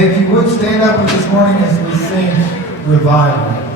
Hey, if you would stand up with this morning as we sing Revival.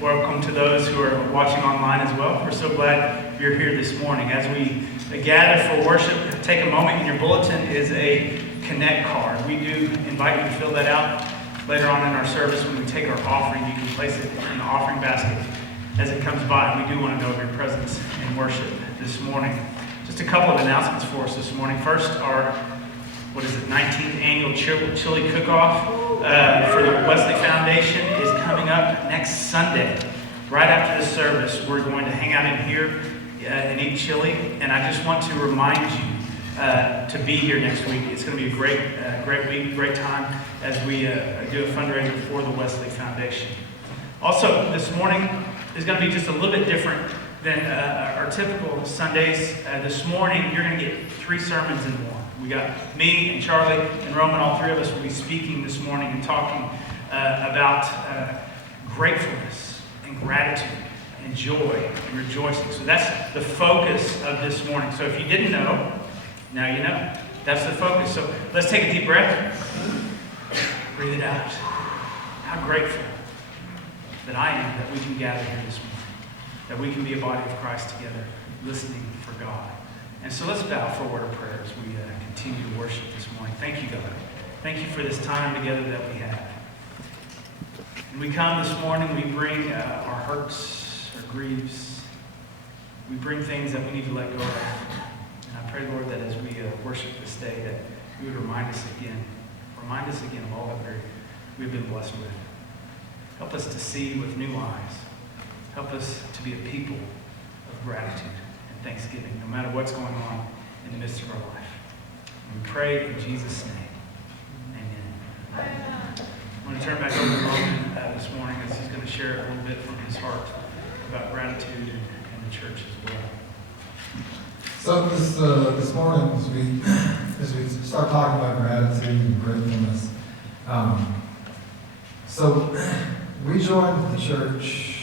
Welcome to those who are watching online as well. We're so glad you're here this morning. As we gather for worship, take a moment. In your bulletin is a Connect card. We do invite you to fill that out later on in our service. When we take our offering, you can place it in the offering basket as it comes by. And we do want to know of your presence in worship this morning. Just a couple of announcements for us this morning. First, our 19th annual chili cook-off for the Wesley Foundation is coming up next Sunday. Right after the service, we're going to hang out in here and eat chili. And I just want to remind you to be here next week. It's going to be a great week, great time as we do a fundraiser for the Wesley Foundation. Also, this morning is going to be just a little bit different than our typical Sundays. This morning, you're going to get 3 sermons in one. We got me and Charlie and Roman, all 3 of us will be speaking this morning and talking about gratefulness and gratitude and joy and rejoicing. So that's the focus of this morning. So if you didn't know, now you know. That's the focus. So let's take a deep breath. Breathe it out. How grateful that I am that we can gather here this morning. That we can be a body of Christ together, listening for God. And so let's bow for a word of prayer as we continue to worship this morning. Thank you, God. Thank you for this time together that we have. And we come this morning, we bring our hurts, our griefs. We bring things that we need to let go of. And I pray, Lord, that as we worship this day, that you would remind us again of all that we've been blessed with. Help us to see with new eyes. Help us to be a people of gratitude and thanksgiving, no matter what's going on in the midst of our life. And we pray in Jesus' name. Amen. I want to turn back over to Roman this morning as he's going to share a little bit from his heart about gratitude and the church as well. So this morning, as we start talking about gratitude and gratefulness, so we joined this church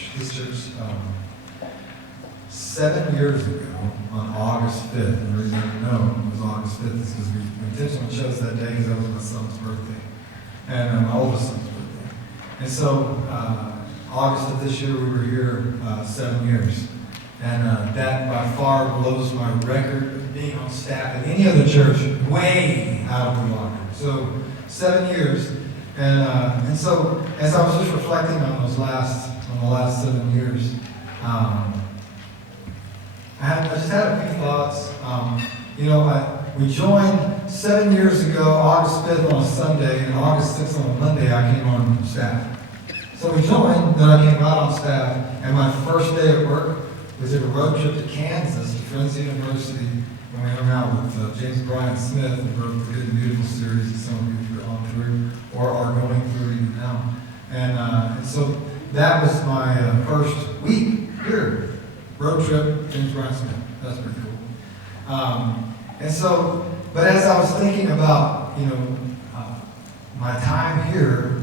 7 years ago on August 5th. And the reason I know it was August 5th is because we intentionally chose that day because that was my son's birthday and my oldest son's birthday. And so August of this year, we were here 7 years. And that by far blows my record of being on staff at any other church way out of the water. So 7 years. And so as I was just reflecting on the last 7 years, I just had a few thoughts. We joined 7 years ago, August 5th on a Sunday, and August 6th on a Monday, I came on staff. So we joined, then I came out on staff, and my first day at work was at a road trip to Kansas, to Friends University, when we hung out with James Bryan Smith and wrote the Good and Beautiful series that some of you have gone through, or are going through even now. And so that was my first week here. Road trip, James Bryan Smith. That's pretty cool. And so, but as I was thinking about, my time here,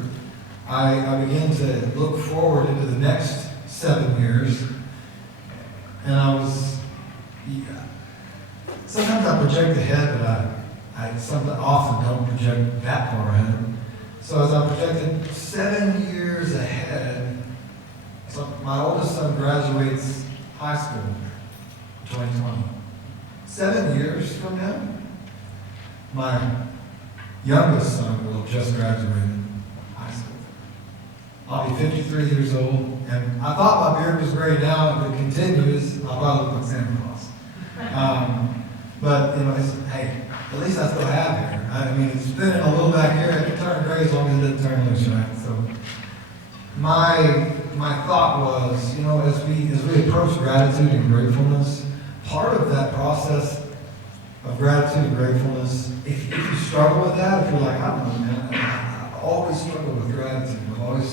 I began to look forward into the next 7 years. And sometimes I project ahead, but I often don't project that far ahead. So as I projected 7 years ahead, so my oldest son graduates high school in 2020. 7 years from now, my youngest son will have just graduated high school. I'll be 53 years old, and I thought my beard was gray now. If it continues, I'll probably look like Santa Claus. But hey, at least I still have hair. I mean, it's thinning a little back here. It can turn gray as long as it doesn't turn loose, right? So my thought was, as we approach gratitude and gratefulness, part of that process of gratitude and gratefulness, if you struggle with that, if you're like, I don't know, man, I always struggle with gratitude. I've always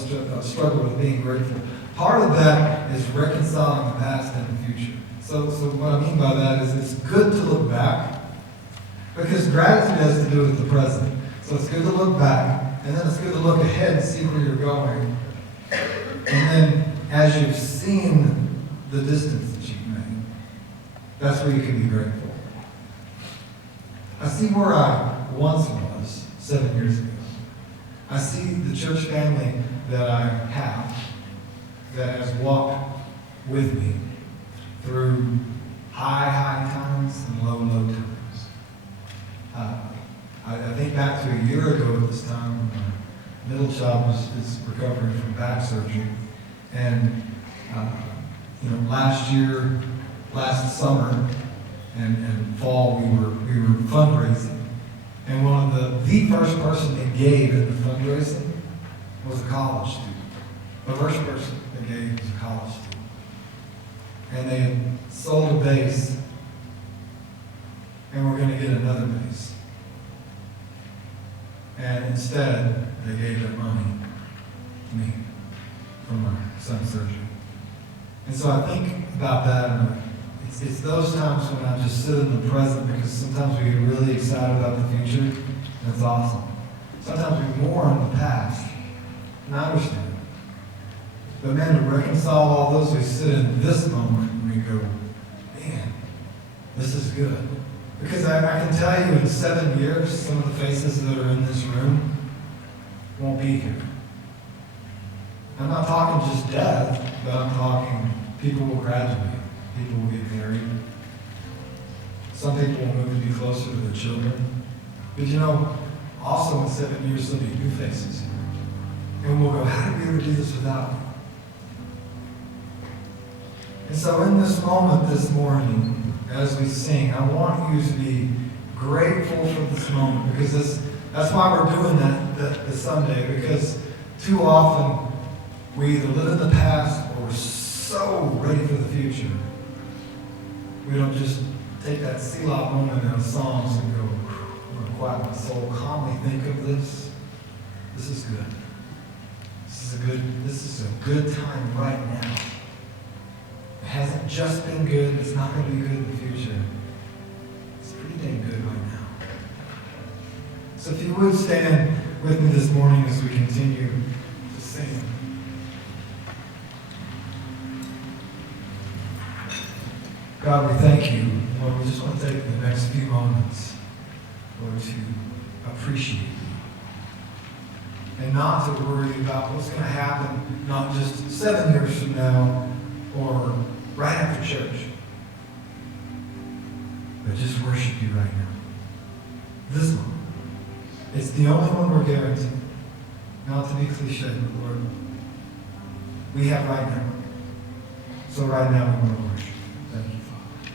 struggled with being grateful. Part of that is reconciling the past and the future. So what I mean by that is it's good to look back, because gratitude has to do with the present. So it's good to look back, and then it's good to look ahead and see where you're going. And then as you've seen the distance that you've made, that's where you can be grateful. I see where I once was 7 years ago. I see the church family that I have that has walked with me through high times and low times. I think back to a year ago at this time when my middle child is recovering from back surgery. And, last summer and fall, we were fundraising. And one of the first person that gave at the fundraising was a college student. The first person that gave was a college student. And they had sold a base. and we're going to get another base. And instead, they gave their money to me for my son's surgery. And so I think about that, and it's those times when I just sit in the present, because sometimes we get really excited about the future, and it's awesome. Sometimes we mourn the past, and I understand. But man, to reconcile all those, we sit in this moment and we go, man, this is good. Because I can tell you in 7 years, some of the faces that are in this room won't be here. I'm not talking just death, but I'm talking people will graduate, people will get married. Some people will move to be closer to their children. But you know, also in 7 years, there'll be new faces here. And we'll go, how did we ever do this without you? And so in this moment this morning, as we sing, I want you to be grateful for this moment, because that's why we're doing that this Sunday, because too often we either live in the past or we're so ready for the future. We don't just take that Selah moment in Psalms and go, I'm going to quiet my soul, calmly think of this. This is good. This is a good time right now. It hasn't just been good. It's not going to be good in the future. It's pretty dang good right now. So if you would stand with me this morning as we continue to sing. God, we thank you. Lord, we just want to take the next few moments, Lord, to appreciate you. And not to worry about what's going to happen, not just 7 years from now or right after church, but just worship you right now. This one. It's the only one we're guaranteed. Not to be cliche, but Lord, we have right now. So right now we want to worship. Thank you, Father.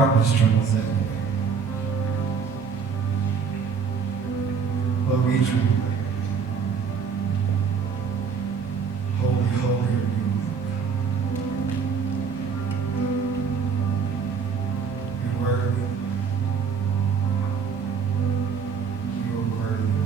darkness trembles at me. But we tremble. Holy, holy are you, Lord. You're worthy. You're worthy.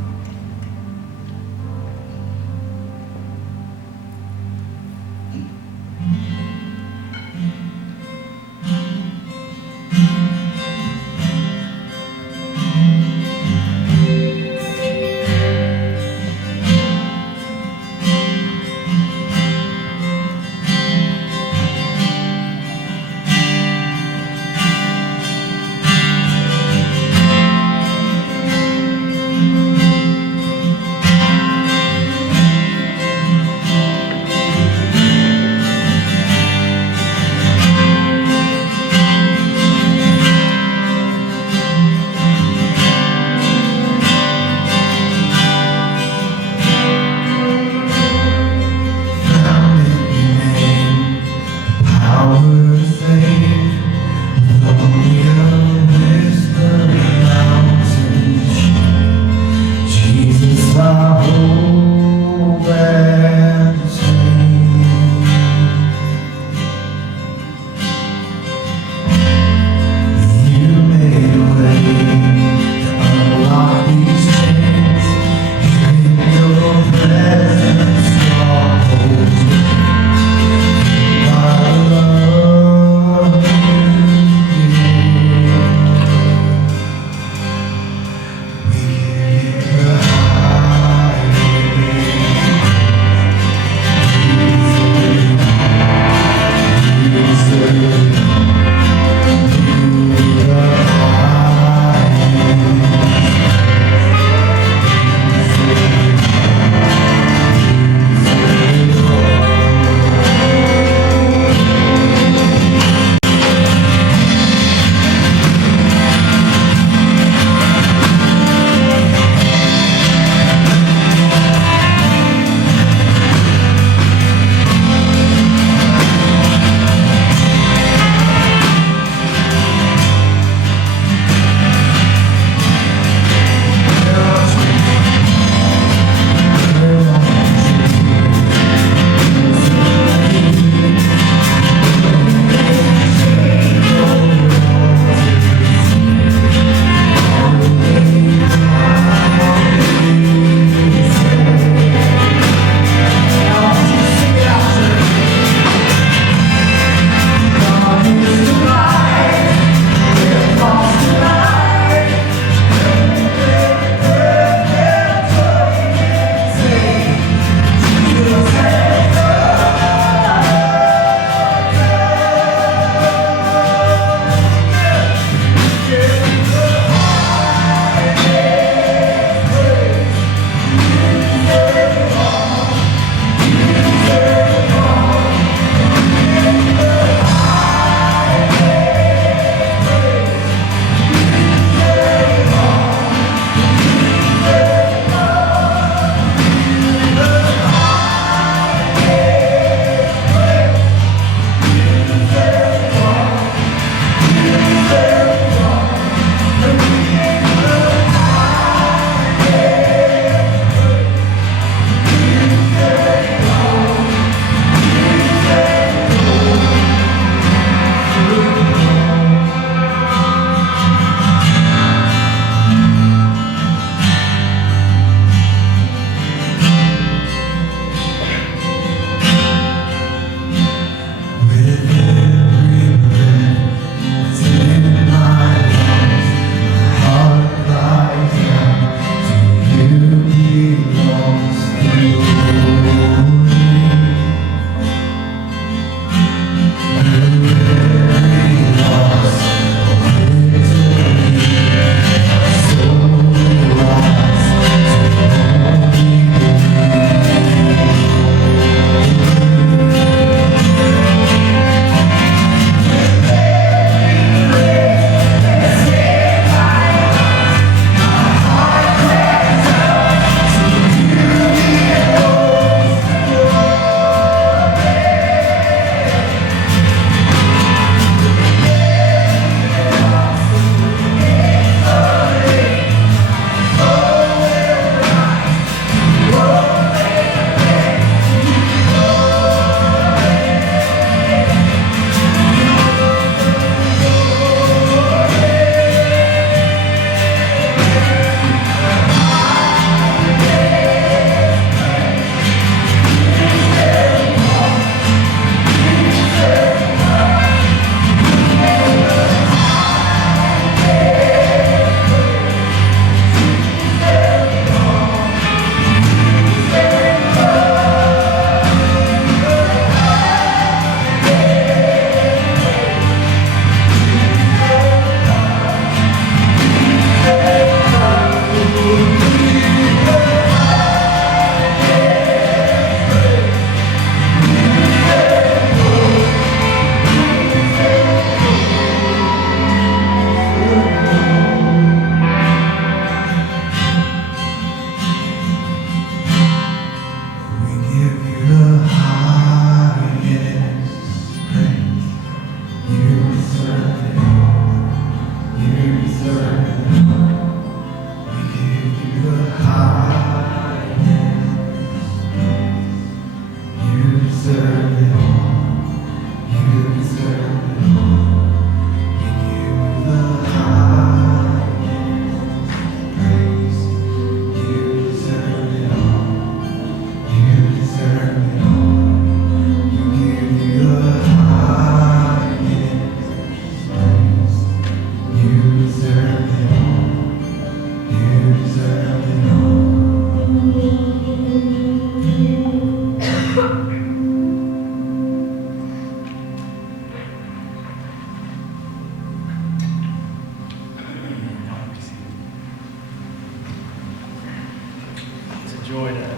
a joy to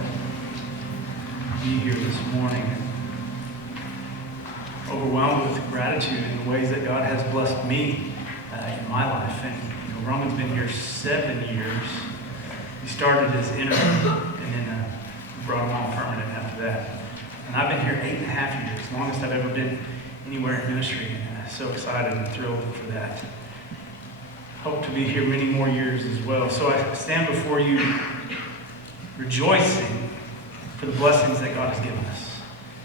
be here this morning. Overwhelmed with gratitude in the ways that God has blessed me in my life. And Roman's been here 7 years. He started as interim, and then brought him on permanent after that. And I've been here 8.5 years, longest I've ever been anywhere in ministry. And so excited and thrilled for that. Hope to be here many more years as well. So I stand before you rejoicing for the blessings that God has given us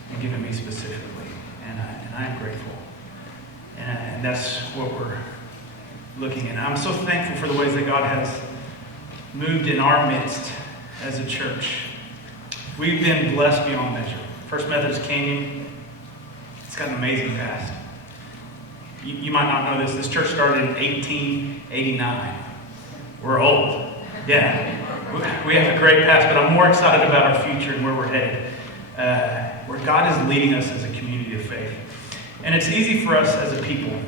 and given me specifically. And I am grateful. And that's what we're looking at. I'm so thankful for the ways that God has moved in our midst as a church. We've been blessed beyond measure. First Methodist Canyon, it's got an amazing past. You might not know this. This church started in 1889. We're old. Yeah. We have a great past, but I'm more excited about our future and where we're headed. Where God is leading us as a community of faith. And it's easy for us as a people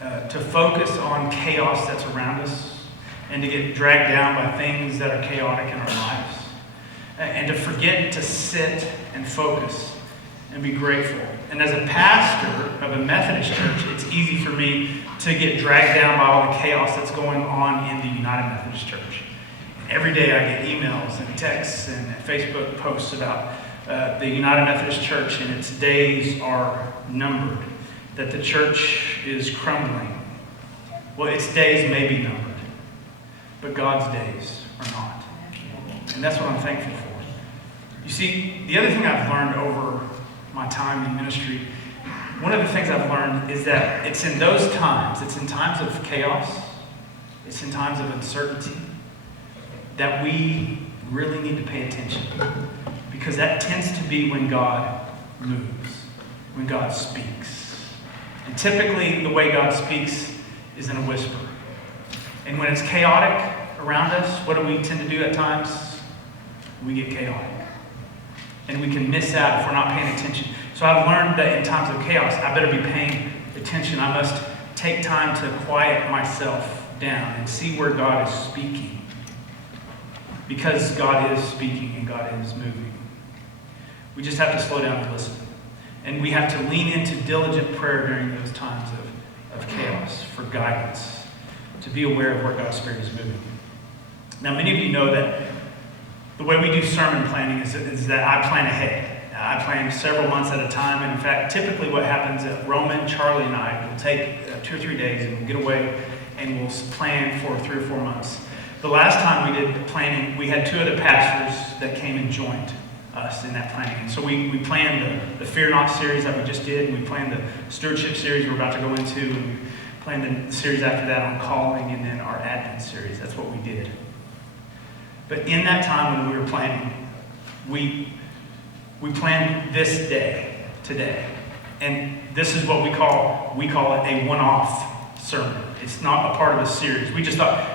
to focus on chaos that's around us and to get dragged down by things that are chaotic in our lives. And to forget to sit and focus and be grateful. And as a pastor of a Methodist church, it's easy for me to get dragged down by all the chaos that's going on in the United Methodist Church. Every day I get emails and texts and Facebook posts about the United Methodist Church, and its days are numbered, that the church is crumbling. Well, its days may be numbered, but God's days are not. And that's what I'm thankful for. You see, the other thing I've learned over my time in ministry, one of the things I've learned is that it's in those times, it's in times of chaos, it's in times of uncertainty, that we really need to pay attention. Because that tends to be when God moves, when God speaks. And typically, the way God speaks is in a whisper. And when it's chaotic around us, what do we tend to do at times? We get chaotic. And we can miss out if we're not paying attention. So I've learned that in times of chaos, I better be paying attention. I must take time to quiet myself down and see where God is speaking. Because God is speaking and God is moving. We just have to slow down and listen. And we have to lean into diligent prayer during those times of chaos for guidance, to be aware of where God's Spirit is moving. Now, many of you know that the way we do sermon planning is that I plan ahead. I plan several months at a time. And in fact, typically what happens is Roman, Charlie, and I will take 2 or 3 days and we'll get away and we'll plan for 3 or 4 months. The last time we did planning, we had 2 of the pastors that came and joined us in that planning. And so we planned the Fear Not series that we just did, and we planned the Stewardship series we're about to go into, and we planned the series after that on calling, and then our Advent series. That's what we did. But in that time when we were planning, we planned this day, today. And this is what we call it a one-off sermon. It's not a part of a series. We just thought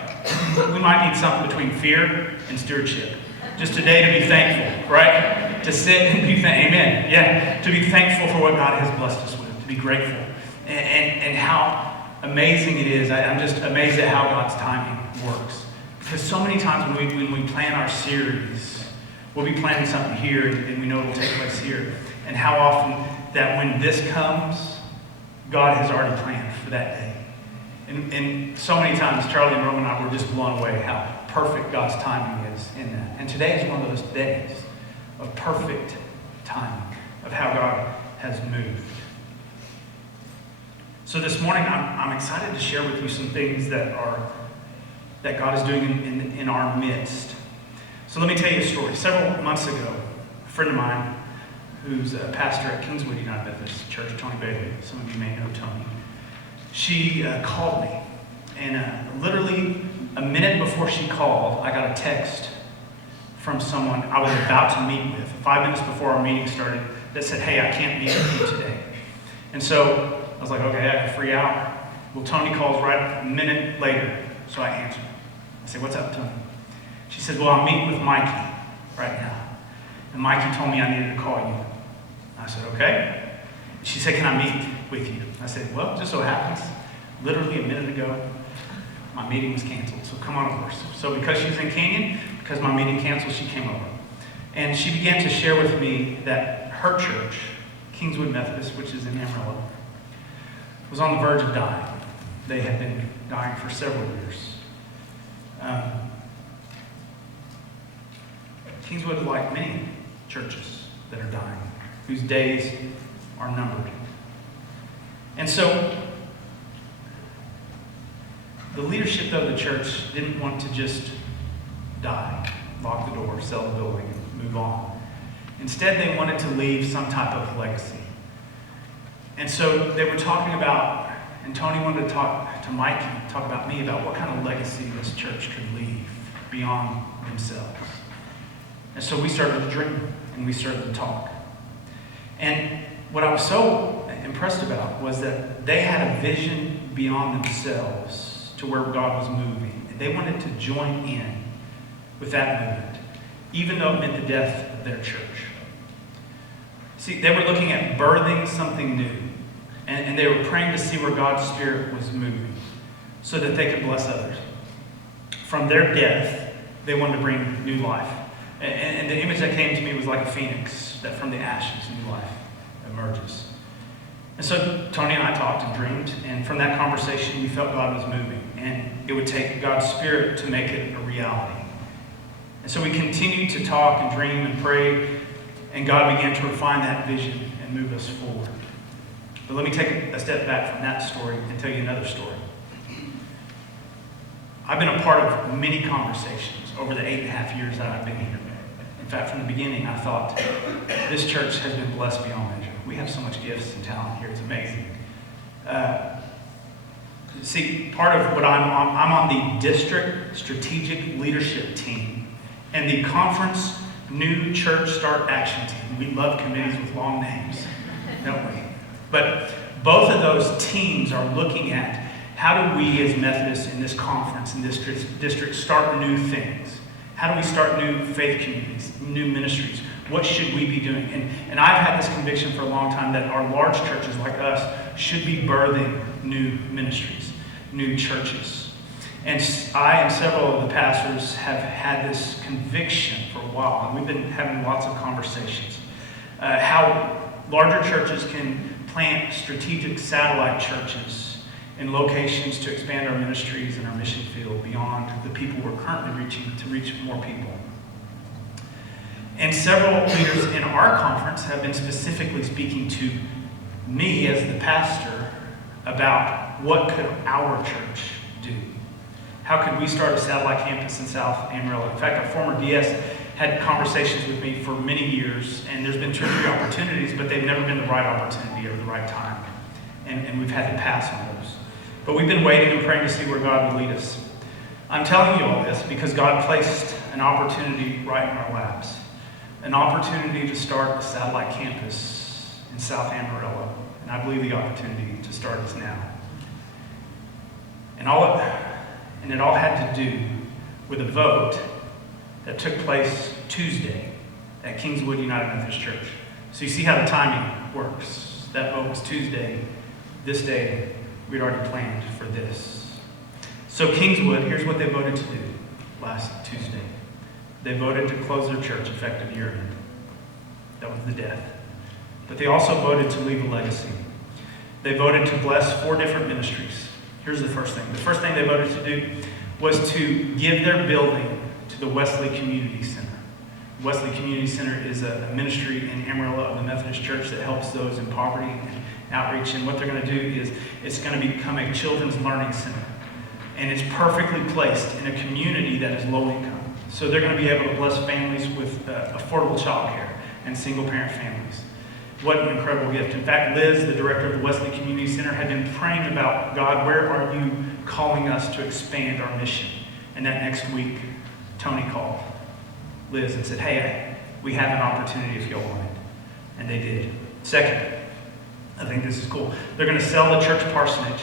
we might need something between fear and stewardship. Just today to be thankful, right? To sit and be thankful. Amen. Yeah. To be thankful for what God has blessed us with. To be grateful. And how amazing it is. I'm just amazed at how God's timing works. Because so many times when we plan our series, we'll be planning something here and we know it'll take place here. And how often that when this comes, God has already planned for that day. And so many times, Charlie and Roman and I were just blown away how perfect God's timing is in that. And today is one of those days of perfect timing, of how God has moved. So this morning, I'm excited to share with you some things that God is doing in our midst. So let me tell you a story. Several months ago, a friend of mine, who's a pastor at Kingswood United Methodist Church, Tony Bailey, some of you may know Tony, she called me. And literally a minute before she called, I got a text from someone I was about to meet with, 5 minutes before our meeting started, that said, hey, I can't meet with you today. And so I was like, okay, I have a free hour. Well, Tony calls right a minute later, so I answered. I said, what's up, Tony? She said, well, I'm meeting with Mikey right now. And Mikey told me I needed to call you. I said, okay. She said, can I meet with you? I said, well, just so happens, literally a minute ago, my meeting was canceled, so come on over. So because she's in Canyon, because my meeting canceled, she came over. And she began to share with me that her church, Kingswood Methodist, which is in Amarillo, was on the verge of dying. They had been dying for several years. Kingswood is like many churches that are dying, whose days are numbered. And so, the leadership of the church didn't want to just die, lock the door, sell the building, and move on. Instead, they wanted to leave some type of legacy. And so they were talking about, and Tony wanted to talk to Mikey, talk about me, about what kind of legacy this church could leave beyond themselves. And so we started to dream, and we started to talk. And what I was so impressed about was that they had a vision beyond themselves to where God was moving. And they wanted to join in with that movement, even though it meant the death of their church. See, they were looking at birthing something new. And they were praying to see where God's Spirit was moving so that they could bless others. From their death, they wanted to bring new life. And the image that came to me was like a phoenix, that from the ashes, new life emerges. And so Tony and I talked and dreamed, and from that conversation, we felt God was moving. And it would take God's Spirit to make it a reality. And so we continued to talk and dream and pray, and God began to refine that vision and move us forward. But let me take a step back from that story and tell you another story. I've been a part of many conversations over the 8.5 years that I've been here. In fact, from the beginning, I thought, this church has been blessed beyond measure. We have so much gifts and talent here. It's amazing. See, part of what I'm on the district strategic leadership team and the conference new church start action team. We love committees with long names, don't we? But both of those teams are looking at how do we as Methodists in this conference, in this district, start new things? How do we start new faith communities, new ministries? What should we be doing? And I've had this conviction for a long time that our large churches like us should be birthing new ministries, new churches. And I and several of the pastors have had this conviction for a while, and we've been having lots of conversations. How larger churches can plant strategic satellite churches in locations to expand our ministries and our mission field beyond the people we're currently reaching to reach more people. And several leaders in our conference have been specifically speaking to me as the pastor about what could our church do. How could we start a satellite campus in South Amarillo? In fact, our former DS had conversations with me for many years, and there's been 2 or 3 opportunities, but they've never been the right opportunity or the right time. And we've had to pass on those. But we've been waiting and praying to see where God would lead us. I'm telling you all this because God placed an opportunity right in our laps. An opportunity to start a satellite campus in South Amarillo. And I believe the opportunity to start is now. And it all had to do with a vote that took place Tuesday at Kingswood United Methodist Church. So you see how the timing works. That vote was Tuesday. This day, we'd already planned for this. So Kingswood, here's what they voted to do last Tuesday. They voted to close their church effective year end. That was the death. But they also voted to leave a legacy. They voted to bless 4 different ministries. Here's the first thing. The first thing they voted to do was to give their building to the Wesley Community Center. Wesley Community Center is a ministry in Amarillo of the Methodist Church that helps those in poverty and outreach. And what they're going to do is it's going to become a children's learning center. And it's perfectly placed in a community that is low income. So they're going to be able to bless families with affordable childcare and single-parent families. What an incredible gift. In fact, Liz, the director of the Wesley Community Center, had been praying about, God, where are you calling us to expand our mission? And that next week, Tony called Liz and said, hey, we have an opportunity if you'll want it. And they did. Second, I think this is cool. They're going to sell the church parsonage,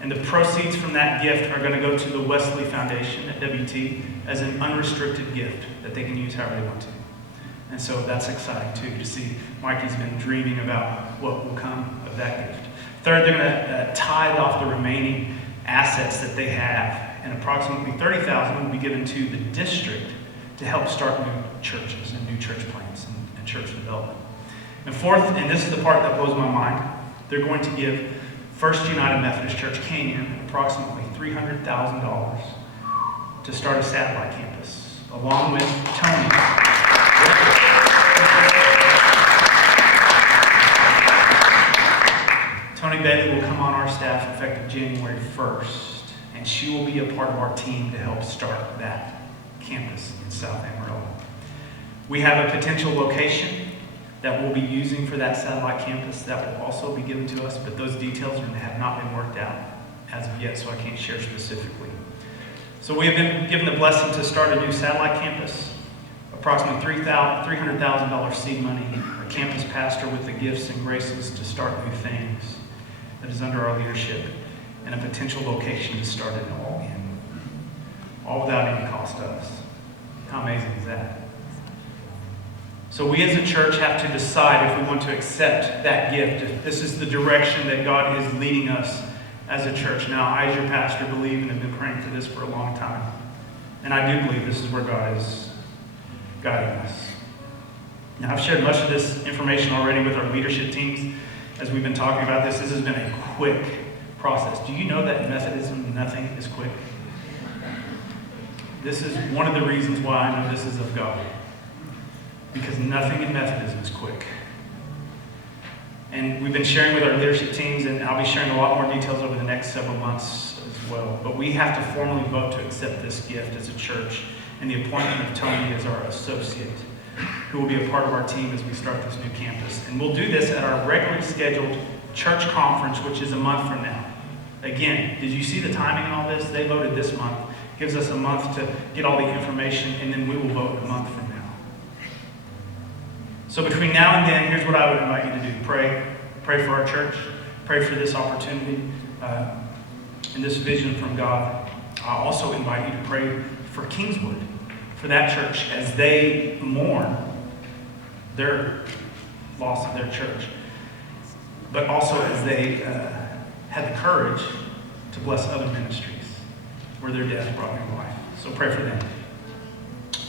and the proceeds from that gift are going to go to the Wesley Foundation at WT as an unrestricted gift that they can use however they want to. And so that's exciting too, to see Mikey's been dreaming about what will come of that gift. Third, they're going to tithe off the remaining assets that they have, and approximately $30,000 will be given to the district to help start new churches and new church plants and church development. And fourth, and this is the part that blows my mind, they're going to give First United Methodist Church Canyon approximately $300,000 to start a satellite campus, along with Tony. Tony Bailey will come on our staff effective January 1st, and she will be a part of our team to help start that campus in South Amarillo. We have a potential location that we'll be using for that satellite campus that will also be given to us, but those details have not been worked out as of yet, so I can't share specifically. So we have been given the blessing to start a new satellite campus, approximately $300,000 seed money, a campus pastor with the gifts and graces to start new things that is under our leadership, and a potential location to start it all in, all without any cost to us. How amazing is that? So we as a church have to decide if we want to accept that gift, if this is the direction that God is leading us as a church. Now, I as your pastor believe and have been praying for this for a long time. And I do believe this is where God is guiding us. Now, I've shared much of this information already with our leadership teams as we've been talking about this. This has been a quick process. Do you know that in Methodism, nothing is quick? This is one of the reasons why I know this is of God. Because nothing in Methodism is quick. And we've been sharing with our leadership teams, and I'll be sharing a lot more details over the next several months as well. But we have to formally vote to accept this gift as a church, and the appointment of Tony as our associate, who will be a part of our team as we start this new campus. And we'll do this at our regularly scheduled church conference, which is a month from now. Again, did you see the timing in all this? They voted this month. Gives us a month to get all the information, and then we will vote a month from now. So between now and then, here's what I would invite you to do. Pray for our church. Pray for this opportunity and this vision from God. I also invite you to pray for Kingswood, for that church, as they mourn their loss of their church, but also as they had the courage to bless other ministries where their death brought new life. So pray for them.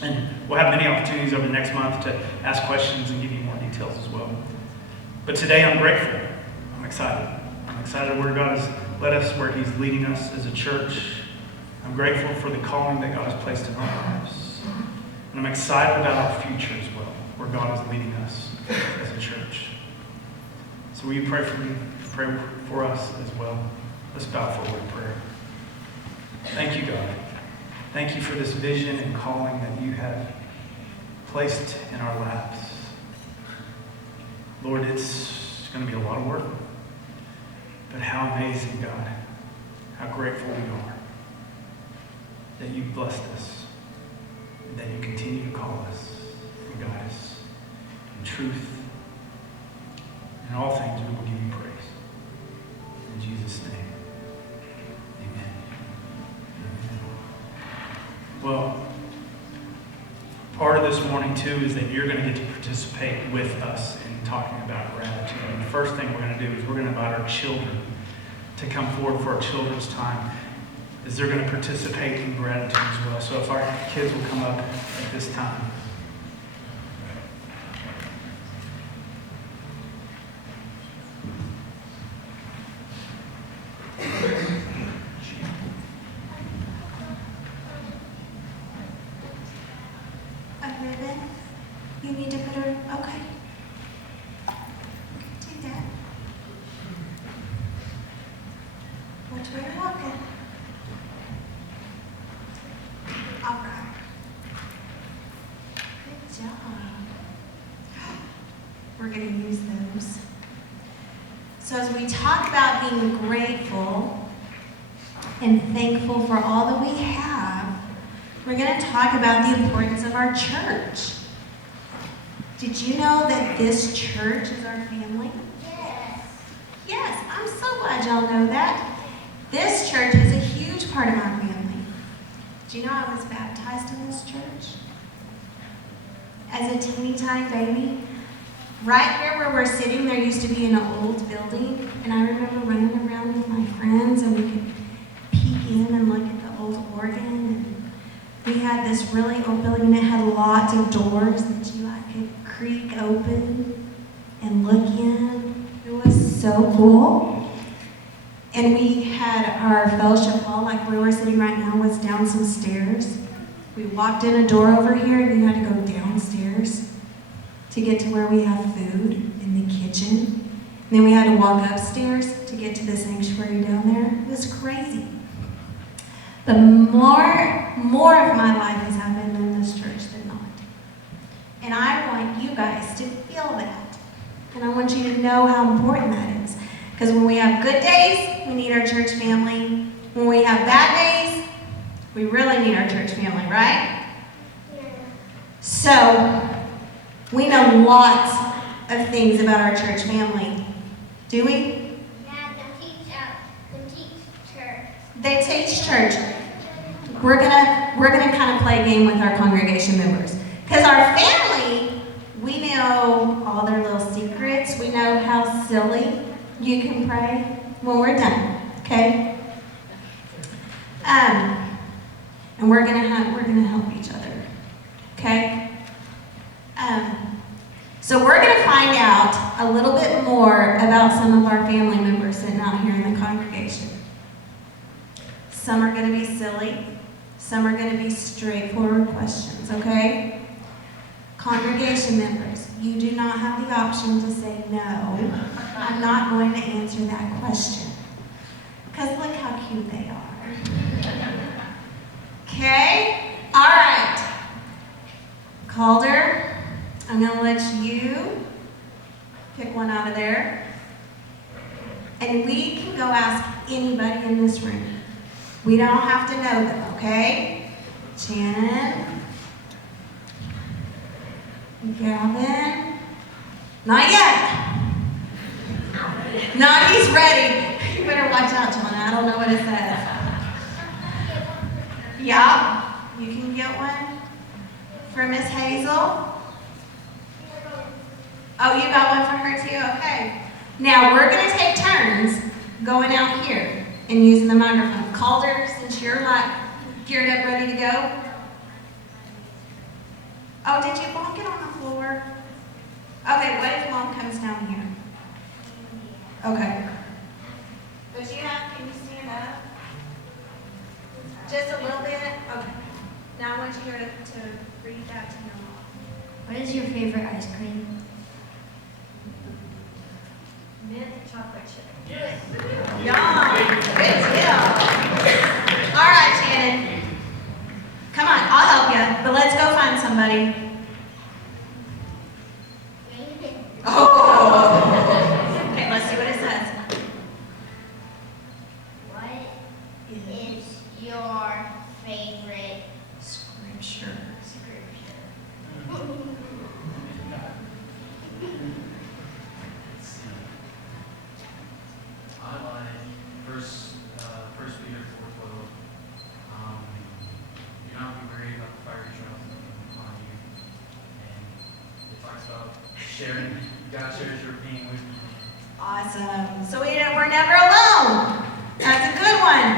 And we'll have many opportunities over the next month to ask questions and give you more details as well. But today I'm grateful. I'm excited. I'm excited where God has led us, where He's leading us as a church. I'm grateful for the calling that God has placed in our lives. And I'm excited about our future as well, where God is leading us as a church. So will you pray for me? Pray for us as well. Let's bow forward in prayer. Thank you, God. Thank you for this vision and calling that you have placed in our laps. Lord, it's going to be a lot of work. But how amazing, God. How grateful we are that you've blessed us, and that you continue to call us and guide us in truth. In all things, we will give you praise. In Jesus' name, amen. Well, part of this morning, too, is that you're going to get to participate with us in talking about gratitude. And the first thing we're going to do is we're going to invite our children to come forward for our children's time, as they're going to participate in gratitude as well. So if our kids will come up at this time. You need to put her, okay. Take that. Watch where you're walking. All right. Good job. We're going to use those. So as we talk about being grateful and thankful for all that we have, we're going to talk about the importance of our church. Did you know that this church is our family? Yes. Yes, I'm so glad y'all know that. This church is a huge part of our family. Do you know I was baptized in this church? As a teeny tiny baby. Right here where we're sitting, there used to be an old building, and I remember running around with my friends, and we could peek in and look at the old organ, and we had had this really old building, and it had lots of doors that you could creak open and look in. It was so cool. And we had our fellowship hall, like where we're sitting right now, was down some stairs. We walked in a door over here, and you had to go downstairs to get to where we have food in the kitchen. And then we had to walk upstairs to get to the sanctuary down there. It was crazy. But more of my life has happened in this church than not. And I want you guys to feel that. And I want you to know how important that is. Because when we have good days, we need our church family. When we have bad days, we really need our church family, right? Yeah. So, we know lots of things about our church family. Do we? Yeah, they teach church. They teach church. We're gonna kind of play a game with our congregation members. Because our family, we know all their little secrets. We know how silly you can pray when we're done. Okay? And we're gonna help each other. Okay? So we're gonna find out a little bit more about some of our family members sitting out here in the congregation. Some are gonna be silly. Some are gonna be straightforward questions, okay? Congregation members, you do not have the option to say, no, I'm not going to answer that question. Because look how cute they are. Okay? All right. Calder, I'm going to let you pick one out of there. And we can go ask anybody in this room. We don't have to know them, okay? Shannon. Gavin? Not yet. No, he's ready. You better watch out, John. I don't know what it says. Yeah, you can get one for Miss Hazel. Oh, you got one for her too? Okay. Now, we're going to take turns going out here and using the microphone. Calder, since you're like geared up, ready to go. Oh, did you bonk it on the floor? Okay, what if Mom comes down here? Okay. But can you stand up? Just a little bit? Okay. Now I want you to read that to your mom. What is your favorite ice cream? Mint chocolate chip. Yum! Good deal. All right, Shannon. Come on, I'll help you, but let's go find somebody. Oh! Okay, let's see what it says. What is your favorite Scripture. I like First Peter 4:12. Do not be worried about the fiery trials upon you. And it talks about sharing. God shares your pain with you. Awesome. So we're never alone. That's a good one.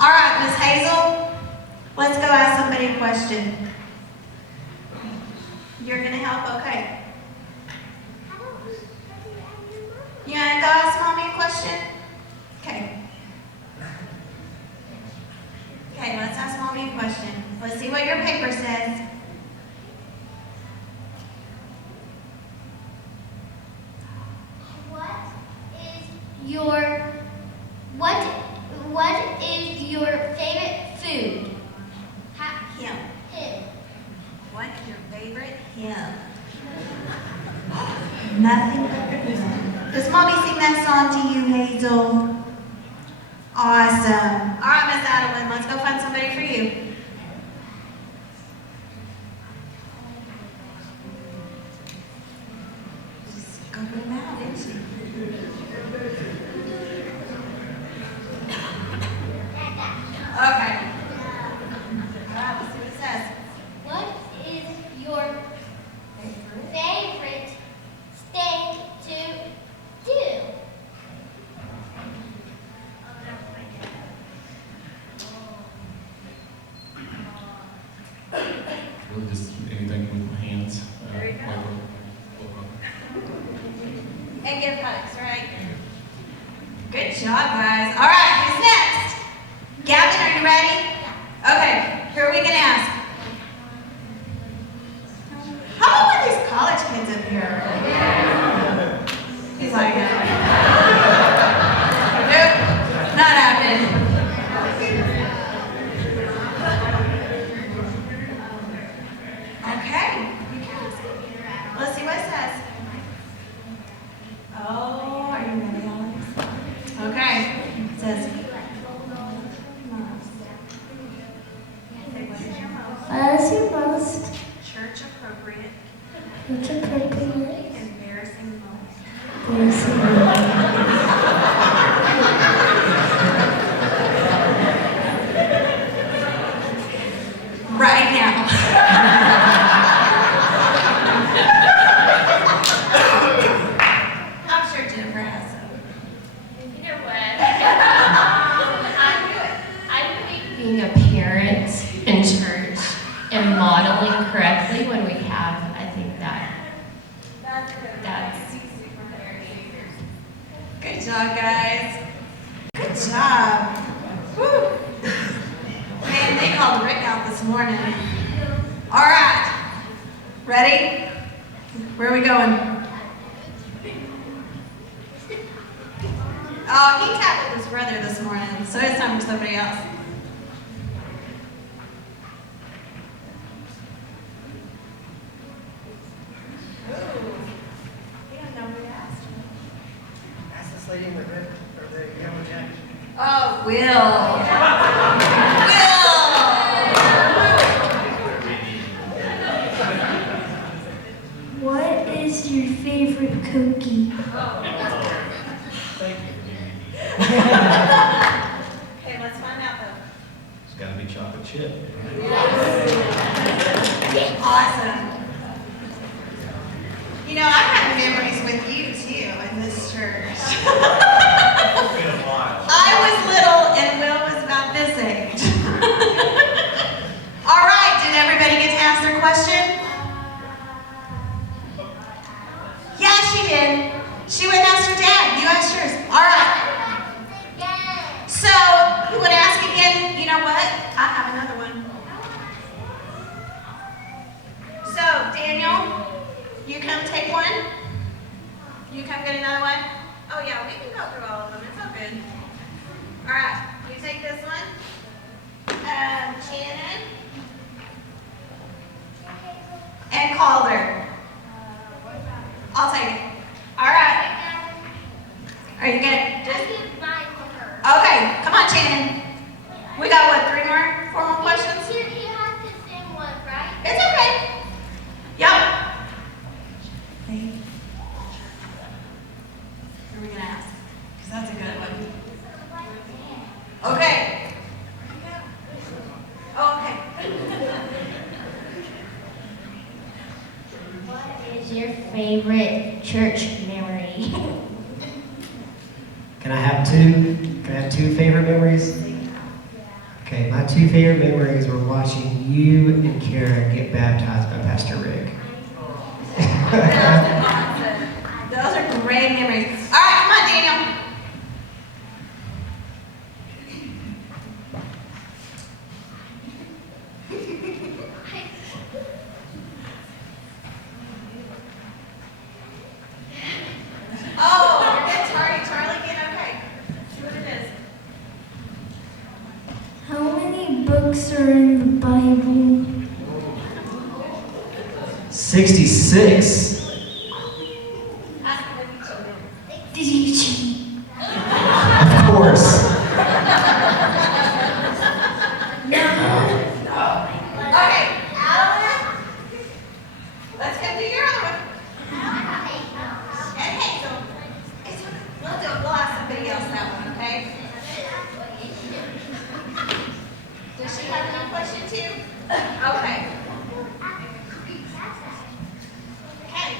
All right, Miss Hazel, let's go ask somebody a question. You're going to help? Okay. You want to go ask Mommy a question? Okay. Okay, let's ask Mommy a question. Let's see what your paper says. What is your favorite food? Hymn. What's your favorite hymn? Nothing but the hymn. Does Mommy sing that song to you, Hazel? Awesome. All right, Miss Adeline, let's go find somebody for you. Just go bring them out, isn't she? Okay. All right, let's see what it says. What is your favorite thing to do? really just anything with my hands. There you go. And give hugs, right? Good job, guys. All right, who's next? Gavin, are you ready? Okay, who are we gonna ask? How about one of these college kids up here? He's like, nope, not happening. Okay, you can ask it. Let's see what it says. Oh, are you ready, Alex? Okay, it says, What is your most church appropriate, appropriate embarrassing moment. embarrassing moment? Right now. I'm sure Jennifer has some. You know what? I think being a parent in church and modeling correctly when we have, I think that's Good job, guys. Good job. Woo. Man, they called Rick out this morning. All right. Ready? Where are we going? Oh, he tackled his brother this morning, so it's time for somebody else. Ask this lady in the red or the yellow jacket. Oh, Will. What is your favorite cookie? Okay, let's find out though. It's got to be chocolate chip. Awesome. You know, I have memories with you too in this church. I was little and Will was about this age. All right, did everybody get to ask their question? Yeah, she did. She wouldn't ask her dad. You asked yours. All right. So, who would ask again? You know what? I have another one. So, Daniel, you come take one. You come get another one. Oh yeah, we can go through all of them. It's all good. All right, you take this one. Shannon and Calder. I'll take it. All right. Are you good? Just okay. Come on, Shannon. We got what? 3 more? 4 more questions? You have to sing one, right? It's okay. Yep. Who are we gonna ask? Because that's a good one. Okay. Okay. What is your favorite church memory? Can I have two? Can I have 2 favorite memories? Okay, my 2 favorite memories were watching you and Kara get baptized by Pastor Rick. That's awesome. Those are great memories. All right, come on, Daniel. Oh, get Charlie, get okay. See what it is. How many books are in the Bible? 66. Did you cheat? Of course. Okay, Alan, let's come do your other one. And Hazel, we'll ask somebody else that one, okay? Does she have another question too? Okay. Okay.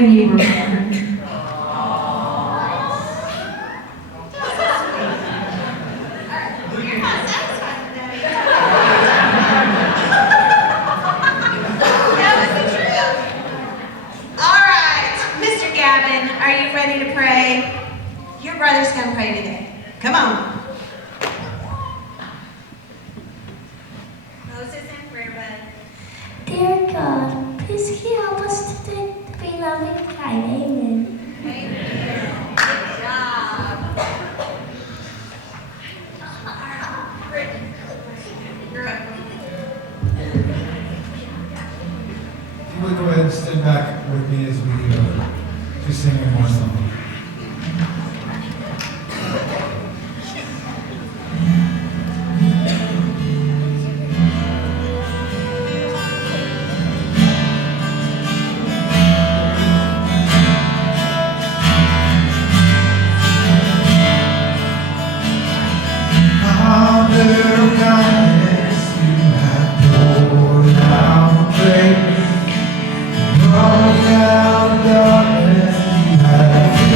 when you were born. You're not satisfied with that. That was the truth. All right, Mr. Gavin, are you ready to pray? Your brother's going to pray today. Come on. Close this in prayer, bud. Dear God, please can you help us today to be loving and kind. Amen. Amen. Good job. Rick, you're up. If you would go ahead and stand back with me as we just sing one more song. Under kindness you have poured out grace, brought down darkness you have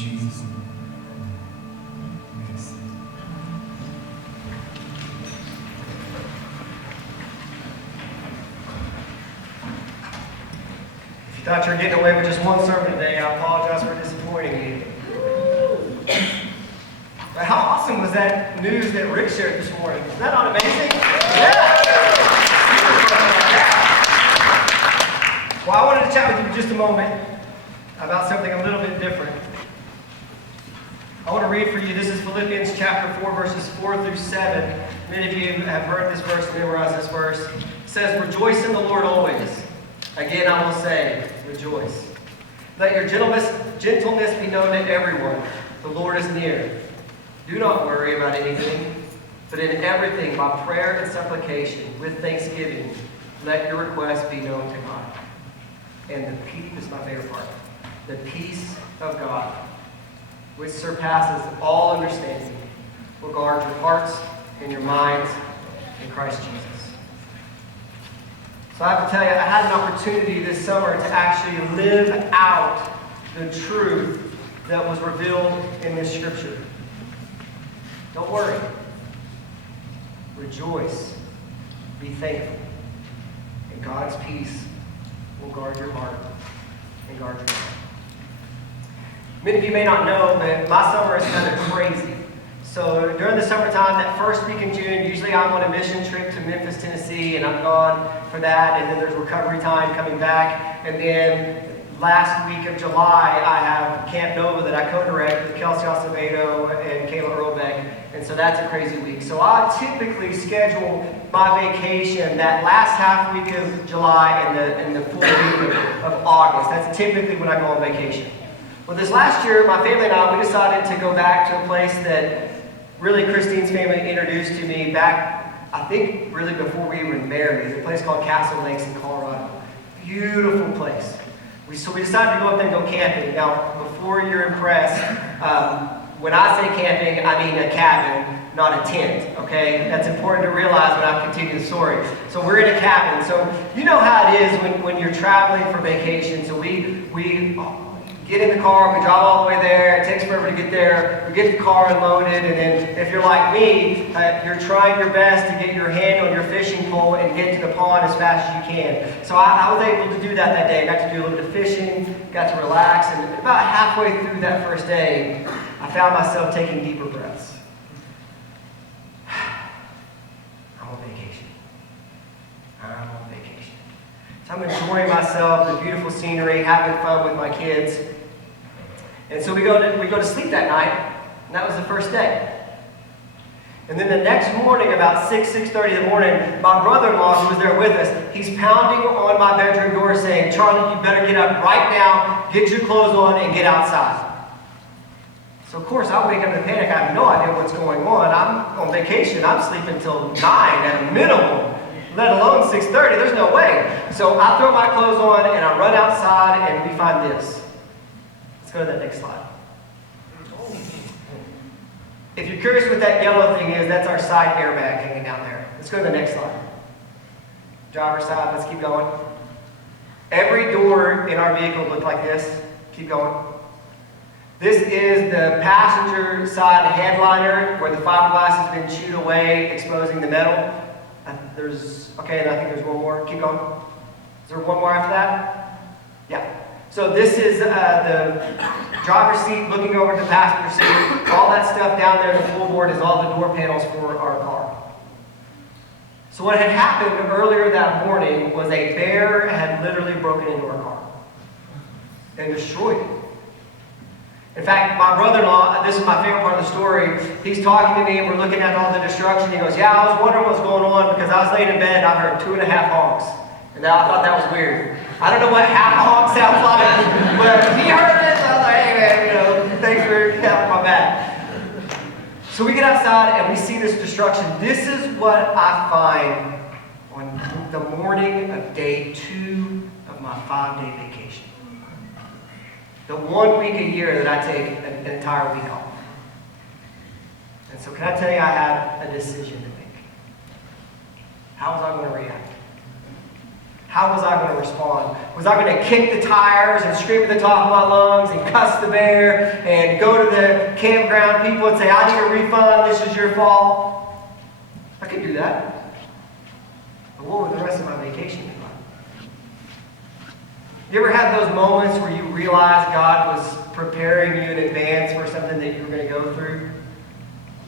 Jesus' name. Yes. If you thought you were getting away with just one sermon today, I apologize for disappointing you. But how awesome was that news that Rick shared this morning? Isn't that not amazing? Yeah! Well, I wanted to chat with you for just a moment about something a little bit different. I want to read for you. This is Philippians chapter 4, verses 4 through 7. Many of you have heard this verse, memorized this verse. It says, "Rejoice in the Lord always. Again, I will say, rejoice. Let your gentleness be known to everyone. The Lord is near. Do not worry about anything, but in everything, by prayer and supplication, with thanksgiving, let your requests be known to God. And the peace, this is my favorite part, the peace of God, which surpasses all understanding, will guard your hearts and your minds in Christ Jesus." So I have to tell you, I had an opportunity this summer to actually live out the truth that was revealed in this scripture. Don't worry. Rejoice. Be thankful. And God's peace will guard your heart and guard your mind. Many of you may not know, but my summer is kind of crazy. So during the summertime, that first week in June, usually I'm on a mission trip to Memphis, Tennessee, and I'm gone for that. And then there's recovery time coming back. And then last week of July, I have Camp Nova that I co-direct with Kelsey Acevedo and Kayla Earlbeck. And so that's a crazy week. So I typically schedule my vacation that last half week of July and the full week of August. That's typically when I go on vacation. Well, this last year, my family and I, we decided to go back to a place that really Christine's family introduced to me back, I think, really before we were married. A place called Castle Lakes in Colorado. Beautiful place. So we decided to go up there and go camping. Now, before you're impressed, when I say camping, I mean a cabin, not a tent, okay? That's important to realize when I continue the story. So we're in a cabin. So you know how it is when you're traveling for vacation. So we get in the car, we drive all the way there, it takes forever to get there, we get the car unloaded, and then if you're like me, you're trying your best to get your hand on your fishing pole and get to the pond as fast as you can. So I was able to do that day. I got to do a little bit of fishing, got to relax, and about halfway through that first day, I found myself taking deeper breaths. I'm on vacation. So I'm enjoying myself, the beautiful scenery, having fun with my kids. And so we go to sleep that night, and that was the first day. And then the next morning, about 6:30 in the morning, my brother-in-law, who was there with us, he's pounding on my bedroom door saying, "Charlie, you better get up right now, get your clothes on, and get outside." So of course, I wake up in a panic. I have no idea what's going on. I'm on vacation. I'm sleeping till 9 at a minimum, let alone 6:30. There's no way. So I throw my clothes on, and I run outside, and we find this. Let's go to that next slide. If you're curious what that yellow thing is, that's our side airbag hanging down there. Let's go to the next slide. Driver's side, let's keep going. Every door in our vehicle looked like this. Keep going. This is the passenger side headliner where the fiberglass has been chewed away, exposing the metal. And I think there's one more. Keep going. Is there one more after that? Yeah. So this is the driver's seat looking over the passenger seat. All that stuff down there, the floorboard, is all the door panels for our car. So what had happened earlier that morning was a bear had literally broken into our car and destroyed it. In fact, my brother-in-law, this is my favorite part of the story, he's talking to me and we're looking at all the destruction. He goes, "Yeah, I was wondering what was going on because I was laying in bed and I heard 2.5 honks. And I thought that was weird. I don't know what half a honk sounds like, but he heard it, so I was like, hey man, thanks for having my back." So we get outside and we see this destruction. This is what I find on the morning of day 2 of my 5-day vacation. The 1 week a year that I take an entire week off. And so can I tell you, I had a decision to make. How was I going to react? how was I going to respond? Was I going to kick the tires and scream at the top of my lungs and cuss the bear and go to the campground people and say, I need a refund, this is your fault? I could do that. But what would the rest of my vacation be like? You ever had those moments where you realize God was preparing you in advance for something that you were going to go through?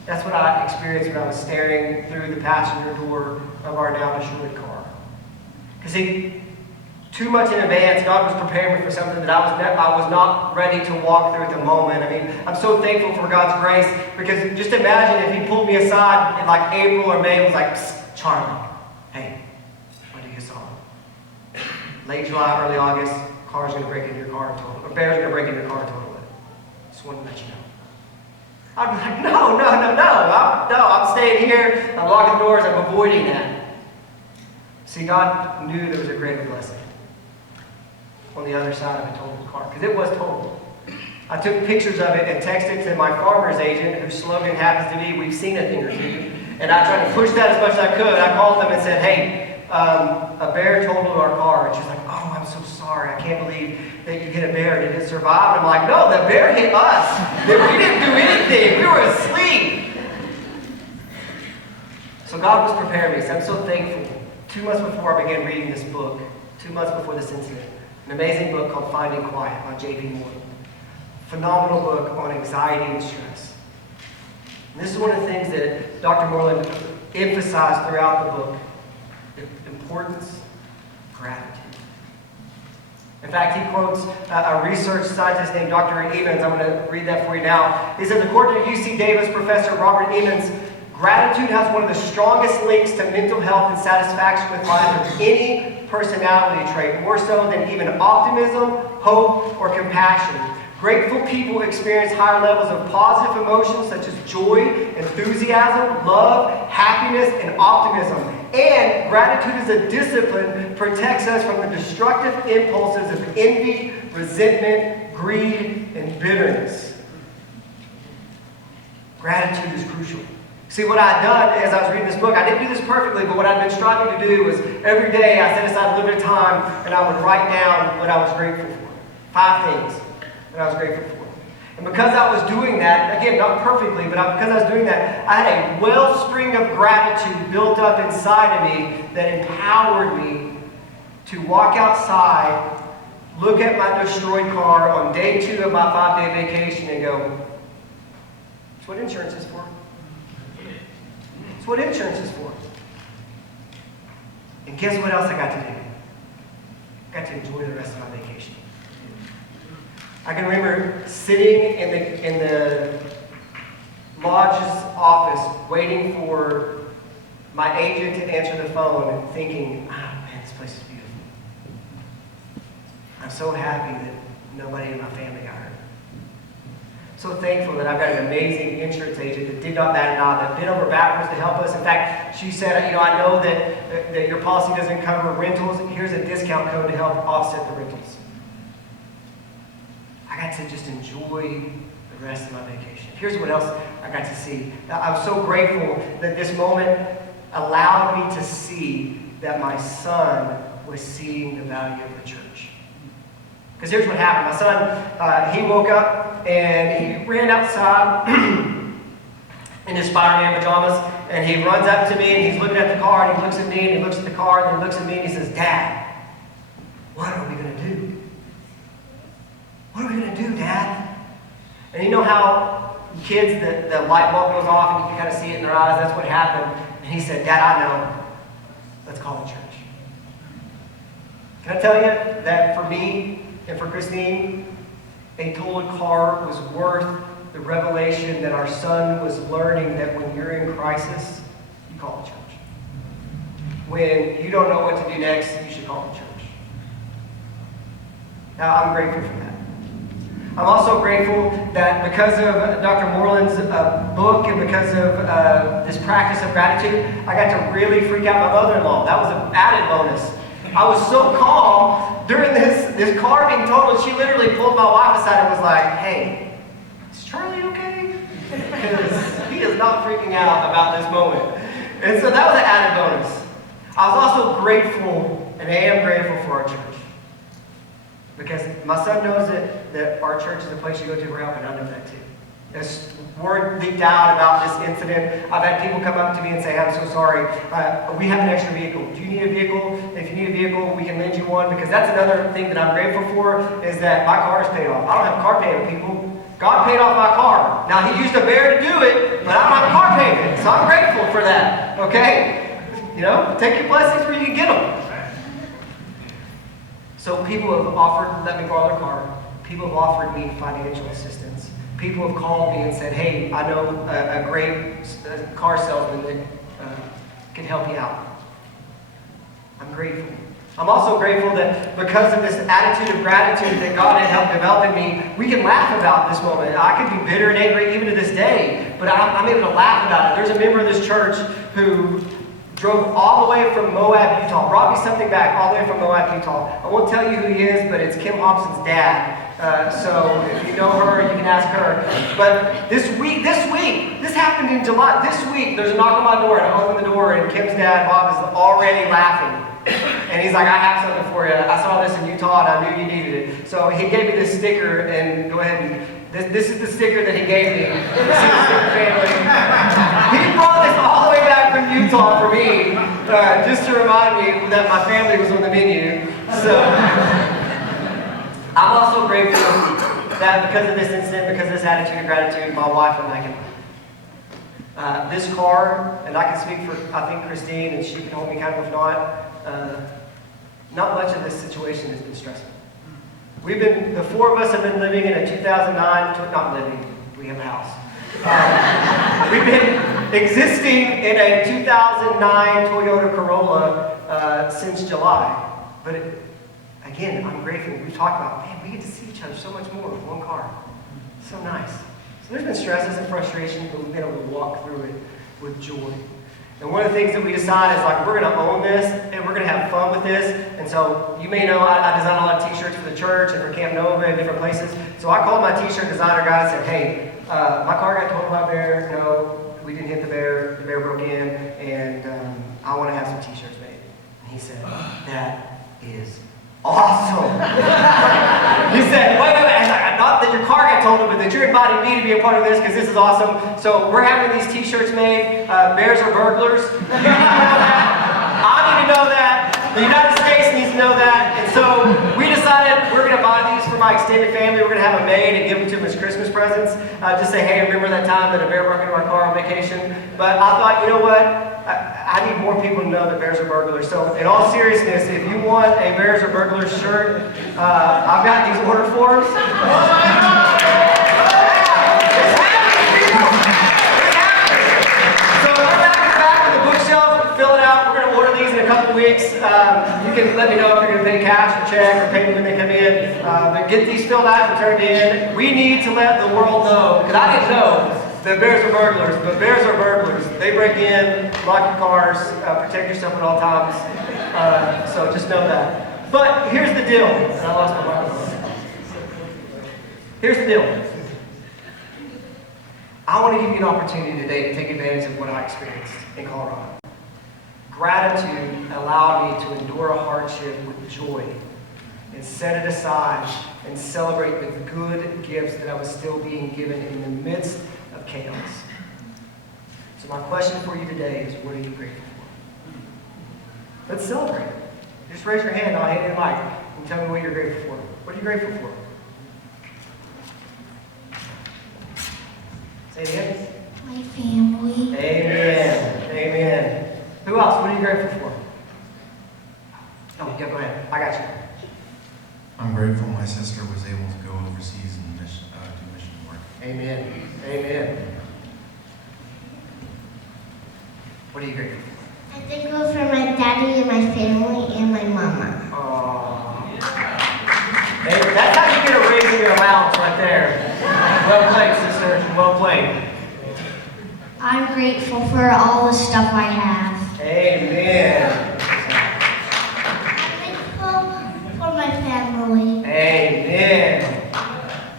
That's what I experienced when I was staring through the passenger door of our now destroyed car. Because see, too much in advance, God was preparing me for something that I was not ready to walk through at the moment. I mean, I'm so thankful for God's grace, because just imagine if He pulled me aside in like April or May and was like, Psst, Charlie, hey, what do you saw? Late July, early August, car's going to break into your car and total it. Or bear's going to break into your car and total it. Just wanted to let you know. I'd be like, no, I'm staying here, I'm locking the doors, I'm avoiding that. See, God knew there was a greater blessing on the other side of a totaled car, because it was totaled. I took pictures of it and texted to my farmer's agent, whose slogan happens to be, we've seen a thing or two, and I tried to push that as much as I could. I called them and said, hey, a bear totaled our car, and she's like, oh, I'm so sorry, I can't believe that you hit a bear and it didn't survive. And I'm like, no, the bear hit us. We didn't do anything, we were asleep. So God was preparing me, so I'm so thankful. 2 months before I began reading this book, 2 months before this incident, an amazing book called Finding Quiet by J.B. Moore. Phenomenal book on anxiety and stress. And this is one of the things that Dr. Moreland emphasized throughout the book. The importance of gratitude. In fact, he quotes a research scientist named Dr. Emmons. I'm going to read that for you now. He says, according to UC Davis professor Robert Emmons, gratitude has one of the strongest links to mental health and satisfaction with life of any personality trait, more so than even optimism, hope, or compassion. Grateful people experience higher levels of positive emotions such as joy, enthusiasm, love, happiness, and optimism. And gratitude as a discipline protects us from the destructive impulses of envy, resentment, greed, and bitterness. Gratitude is crucial. See, what I'd done as I was reading this book, I didn't do this perfectly, but what I'd been striving to do was every day I set aside a little bit of time and I would write down what I was grateful for. 5 things that I was grateful for. And because I was doing that, again, not perfectly, but because I was doing that, I had a wellspring of gratitude built up inside of me that empowered me to walk outside, look at my destroyed car on day 2 of my 5-day vacation and go, that's what insurance is for. That's what insurance is for. And guess what else I got to do? I got to enjoy the rest of my vacation. I can remember sitting in the lodge's office waiting for my agent to answer the phone and thinking, man, this place is beautiful. I'm so happy that nobody in my family got hurt. So thankful that I've got an amazing insurance agent that did not bat an eye, that bent over backwards to help us. In fact, she said, I know that your policy doesn't cover rentals. Here's a discount code to help offset the rentals. I got to just enjoy the rest of my vacation. Here's what else I got to see. I was so grateful that this moment allowed me to see that my son was seeing the value of the church. Because here's what happened. My son, he woke up and he ran outside in his Spider-Man pajamas, and he runs up to me and he's looking at the car, and he looks at me and he looks at the car and he looks at me and he says, Dad, what are we going to do? What are we going to do, Dad? And you know how kids, the light bulb goes off and you can kind of see it in their eyes? That's what happened. And he said, Dad, I know. Let's call the church. Can I tell you that for me and for Christine, a totaled car was worth the revelation that our son was learning that when you're in crisis, you call the church. When you don't know what to do next, you should call the church. Now, I'm grateful for that. I'm also grateful that because of Dr. Moreland's book and because of this practice of gratitude, I got to really freak out my mother-in-law. That was an added bonus. I was so calm during this car being totaled, she literally pulled my wife aside and was like, hey, is Charlie okay? Because he is not freaking out about this moment. And so that was an added bonus. I was also grateful and I am grateful for our church. Because my son knows that our church is a place you go to for help, and I know that too. As word leaked out about this incident, I've had people come up to me and say, I'm so sorry, we have an extra vehicle. Do you need a vehicle? If you need a vehicle, we can lend you one. Because that's another thing that I'm grateful for, is that my car is paid off. I don't have a car payment, people. God paid off my car. Now, he used a bear to do it, but I don't have a car payment. So I'm grateful for that, okay? You know, take your blessings where you can get them. So people have offered, let me borrow their car. People have offered me financial assistance. People have called me and said, hey, I know a great car salesman that can help you out. I'm grateful. I'm also grateful that because of this attitude of gratitude that God had helped develop in me, we can laugh about this moment. I could be bitter and angry even to this day, but I'm able to laugh about it. There's a member of this church who drove all the way from Moab, Utah, brought me something back all the way from Moab, Utah. I won't tell you who he is, but it's Kim Hobson's dad. So if you know her, you can ask her. But this happened in July. This week, there's a knock on my door, and I open the door, and Kim's dad, Bob, is already laughing. And he's like, I have something for you. I saw this in Utah, and I knew you needed it. So he gave me this sticker, and go ahead and, this is the sticker that he gave me. This is the sticker family. He brought this all the way back from Utah for me, just to remind me that my family was on the menu. So I'm also grateful that because of this incident, because of this attitude of gratitude, my wife and I can, this car, and I can speak for, I think, Christine, and she can hold me accountable if not much of this situation has been stressful. The four of us have been living in a 2009, not living, we have a house. We've been existing in a 2009 Toyota Corolla since July. But again, I'm grateful. We've talked about, man, we get to see each other so much more with one car. So nice. So there's been stresses and frustrations, but we've been able to walk through it with joy. And one of the things that we decide is like, we're going to own this, and we're going to have fun with this. And so you may know I design a lot of t-shirts for the church and for Camp Nova and different places. So I called my t-shirt designer guy and said, hey, my car got totaled by a bear. No, we didn't hit the bear. The bear broke in, and I want to have some t-shirts made. And he said, that is awesome. He said, wait. I was like, not that your car got totaled, but that you're inviting me to be a part of this because this is awesome. So we're having these t-shirts made. Bears are burglars. You need to know that. I need to know that. The United States needs to know that. And so we decided we're going to buy these for my extended family. We're going to have them made and give them to them as Christmas presents. Just say, hey, remember that time that a bear broke into our car on vacation? But I thought, you know what? I need more people to know that bears are burglars. So in all seriousness, if you want a bears are burglars shirt, I've got these order forms. Fill it out. We're going to order these in a couple weeks. You can let me know if you're going to pay cash or check or pay me when they come in. But get these filled out and turned in. We need to let the world know, because I didn't know that bears are burglars, but bears are burglars. They break in, lock your cars, protect yourself at all times. So just know that. But here's the deal. And I lost my microphone. Here's the deal. I want to give you an opportunity today to take advantage of what I experienced in Colorado. Gratitude allowed me to endure a hardship with joy and set it aside and celebrate the good gifts that I was still being given in the midst of chaos. So my question for you today is, what are you grateful for? Let's celebrate it. Just raise your hand, I'll hand you the mic, and tell me what you're grateful for. What are you grateful for? Say it again. My family. Amen. Amen. Who else? What are you grateful for? Oh, yeah, go ahead. I got you. I'm grateful my sister was able to go overseas and do mission work. Amen. Amen. What are you grateful for? I'm thankful for my daddy and my family and my mama. Aww. Hey, that's how you get a raise in your allowance right there. Well played, sister. Well played. I'm grateful for all the stuff I have. Amen. I'm grateful for my family. Amen.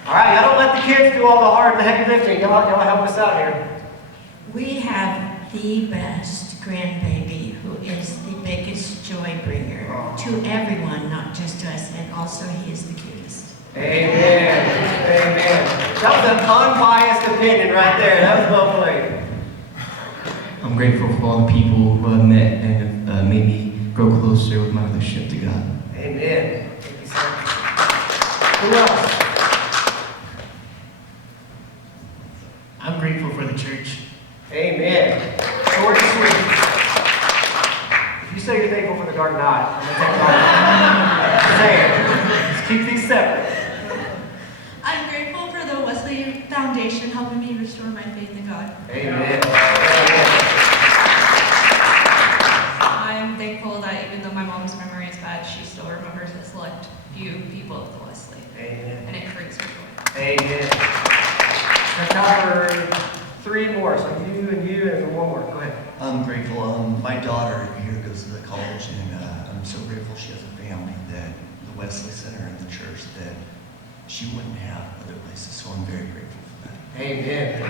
All right, y'all don't let the kids do all the heavy lifting. Y'all help us out here. We have the best grandbaby who is the biggest joy bringer to everyone, not just to us, and also he is the cutest. Amen. Amen. That was an unbiased opinion right there. That was well played. I'm grateful for all the people who I've met and have made me grow closer with my relationship to God. Amen. Thank you, sir. Who else? I'm grateful for the church. Amen. Short and sweet. If you say you're thankful for the garden, I'm going to take it on. Say it. Just keep these separate. I'm grateful for the Wesley Foundation helping me restore my faith in God. Amen. I'm thankful that even though my mom's memory is bad, she still remembers a select few people of the Wesley. Amen. And it brings her joy. Amen. Time for 3 more. So you, and one more. Go ahead. I'm grateful. My daughter here goes to college, and I'm so grateful she has a family that the Wesley Center and the church that she wouldn't have other places. So I'm very grateful for that. Amen.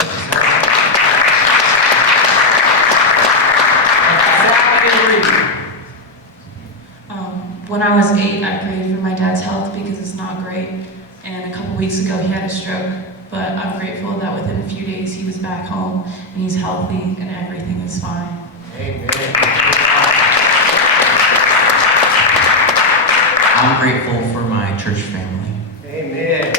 When I was 8, I prayed for my dad's health because it's not great. And a couple weeks ago, he had a stroke. But I'm grateful that within a few days, he was back home and he's healthy and everything is fine. Amen. I'm grateful for my church family. Amen.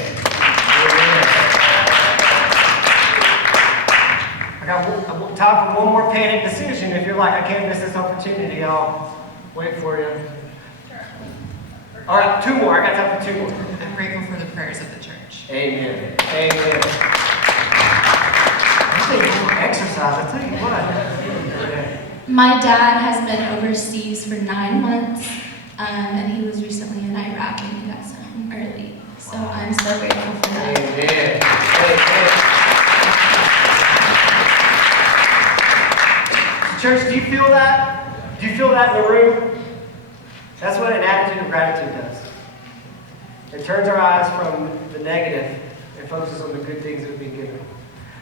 I got time for one more panic decision. If you're like, I can't miss this opportunity, I'll wait for you. All right, 2 more. I got time for 2 more. I'm grateful for the prayers of the church. Amen. Amen. I think exercise, I tell you what. My dad has been overseas for 9 months, and he was recently in Iraq and he got sent home early. So I'm so grateful for that. Amen. Amen. Church, do you feel that? Do you feel that in the room? That's what an attitude of gratitude does. It turns our eyes from the negative and focuses on the good things that have been given.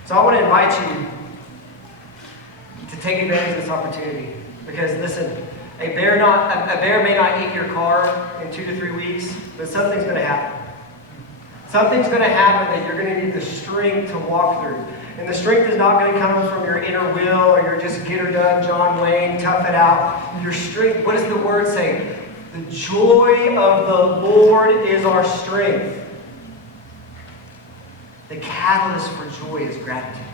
So I want to invite you to take advantage of this opportunity. Because listen, a bear may not eat your car in 2 to 3 weeks, but something's going to happen. Something's going to happen that you're going to need the strength to walk through. And the strength is not going to come from your inner will or your just get her done, John Wayne, tough it out. Your strength, what does the word say? The joy of the Lord is our strength. The catalyst for joy is gratitude.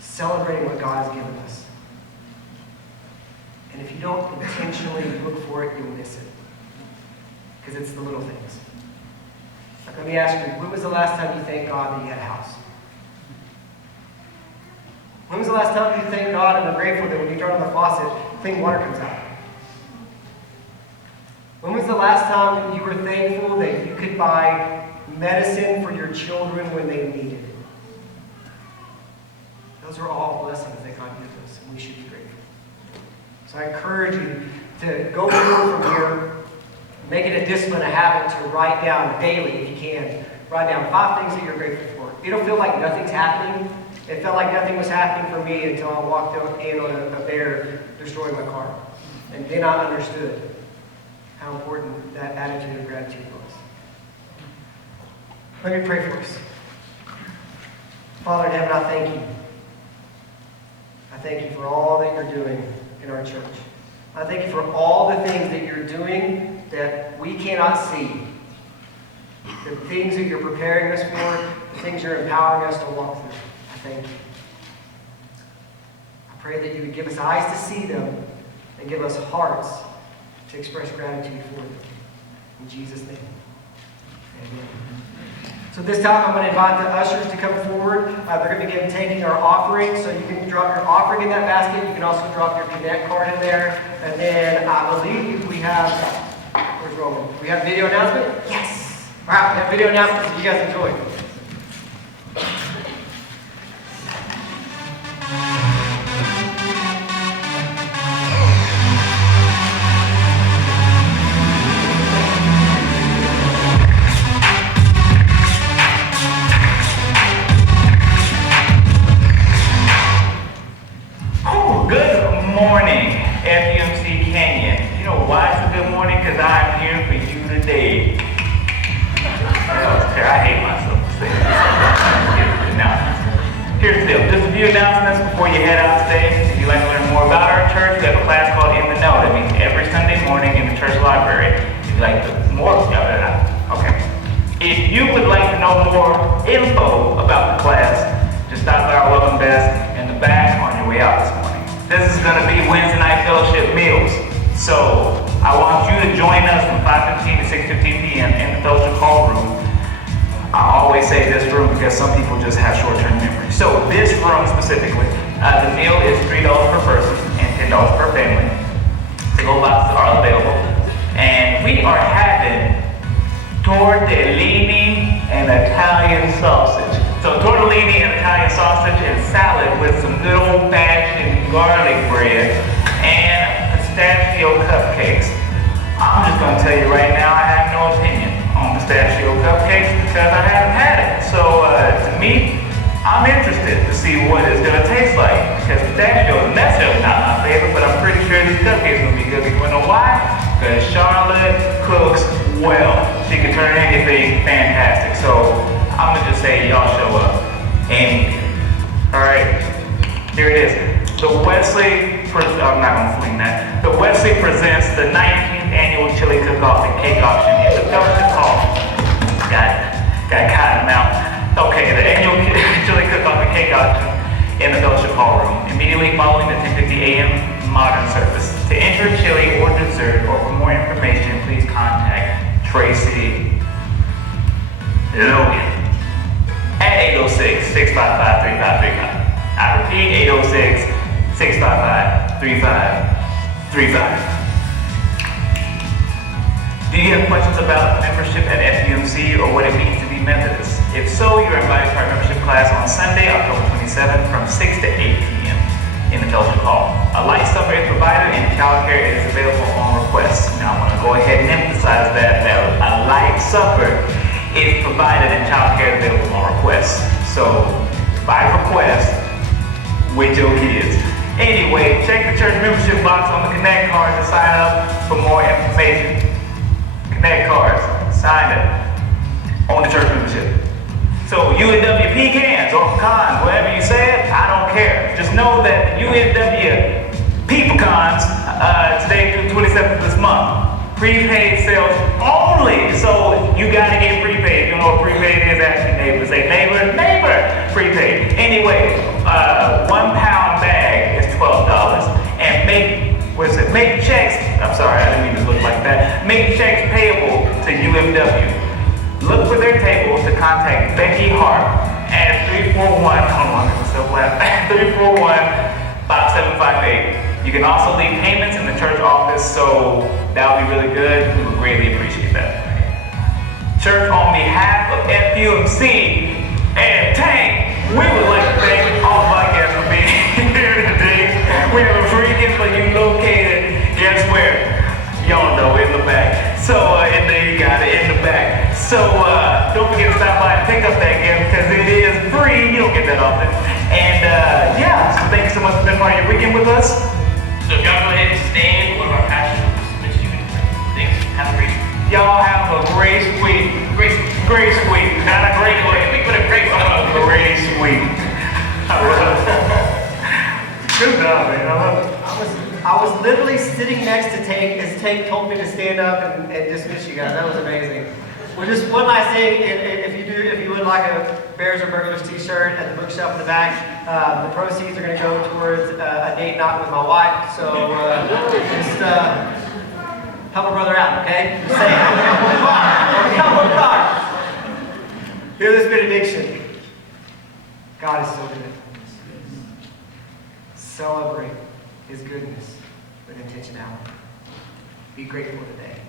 Celebrating what God has given us. And if you don't intentionally look for it, you'll miss it. Because it's the little things. Like, let me ask you, when was the last time you thanked God that you had a house? When was the last time you thanked God and were grateful that when you turn on the faucet, clean water comes out? When was the last time that you were thankful that you could buy medicine for your children when they needed it? Those are all blessings that God gives us, and we should be grateful. So I encourage you to go forward from here, make it a discipline, a habit to write down daily, if you can, write down 5 things that you're grateful for. It'll feel like nothing's happening. It felt like nothing was happening for me until I walked in on a bear destroying my car. And then I understood how important that attitude of gratitude was. Let me pray for us. Father in heaven, I thank you. I thank you for all that you're doing in our church. I thank you for all the things that you're doing that we cannot see. The things that you're preparing us for, the things you're empowering us to walk through. I thank you. I pray that you would give us eyes to see them and give us hearts to express gratitude for them. In Jesus' name. Amen. So this time I'm going to invite the ushers to come forward. They're going to begin taking our offering. So you can drop your offering in that basket. You can also drop your Connect card in there. And then I believe we have, where's Roman? We have video announcement? Yes! All right, we have video announcement, so you guys enjoy. Good morning. Now, here's the deal. Just a few announcements before you head out today. If you'd like to learn more about our church, we have a class called In the Know. That means every Sunday morning in the church library. If you'd like to okay. If you would like to know more info about the class, just stop by our welcome desk in the back on your way out this morning. This is going to be Wednesday night fellowship meals. So I want you to join us from 5:15 to 6:15 p.m. in the fellowship hall room. I always say this room because some people just have short-term memory. So this room specifically, the meal is $3 per person and $10 per family. To-go boxes are available. And we are having tortellini and Italian sausage. So tortellini and Italian sausage and salad with some good old-fashioned garlic bread and pistachio cupcakes. I'm just going to tell you right now, I have no opinion on pistachio cupcakes because I haven't had it. So to me, I'm interested to see what it's going to taste like because pistachio is necessarily not my favorite, but I'm pretty sure these cupcakes will be good. You want to know why? Because Charlotte cooks well. She can turn anything fantastic. So I'm going to just say y'all show up and eat it. All right, here it is. The Wesley, I'm not going to fling that. The Wesley presents the 19th annual chili cook-off and cake auction in the fellowship hall. Got caught in the mouth. Okay, the annual chili cook-off and cake auction in the fellowship hall room, immediately following the 10:50 a.m. modern service. To enter chili or dessert, or for more information, please contact Tracy Logan at 806-655-3535. I repeat, 806-655-3535. Do you have questions about membership at FUMC or what it means to be Methodist? If so, you're invited to our membership class on Sunday, October 27th from 6 to 8 p.m. in the fellowship hall. A light supper is provided and childcare is available on request. Now, I want to go ahead and emphasize that a light supper is provided and childcare is available on request. So, by request, with your kids. Anyway, check the church membership box on the Connect card to sign up for more information. Connect cards, sign up on the church membership. So UNW pecans or pecans, whatever you said, I don't care. Just know that UNW pecans today through the 27th of this month. Prepaid sales only. So you gotta get prepaid. You know what prepaid is? Ask your neighbor. Say neighbor, prepaid. Anyway, 1 pound bag is $12. And make checks, I'm sorry, I didn't mean to look like that. Make checks payable to UMW. Look for their table to contact Becky Hart at 341-5758. You can also leave payments in the church office, so that would be really good. We would greatly appreciate that. Church, on behalf of FUMC and Tank, we would like to thank all of our guests for being here today. We have a free gift for you located, guess where? Y'all know, in the back. So, and there you got it, in the back. So, don't forget to stop by and pick up that gift because it is free. You don't get that often. And, yeah, so thank you so much for being part of your weekend with us. So, if y'all go ahead and stand, one of our pastors will dismiss you. Thanks. Have a great week. Y'all have a great week. Great week. Not a great week, but a great week. Great week. Good job, man. I love it. I was literally sitting next to Tank as Tank told me to stand up and dismiss you guys. That was amazing. Well, just one last thing. If you would like a Bears or Burglars t-shirt at the bookshelf in the back, the proceeds are going to go towards a date night with my wife. So just help a brother out, okay? Just say it. Come on, God. Hear this benediction. God is so good. Celebrate His goodness with intentionality. Be grateful today.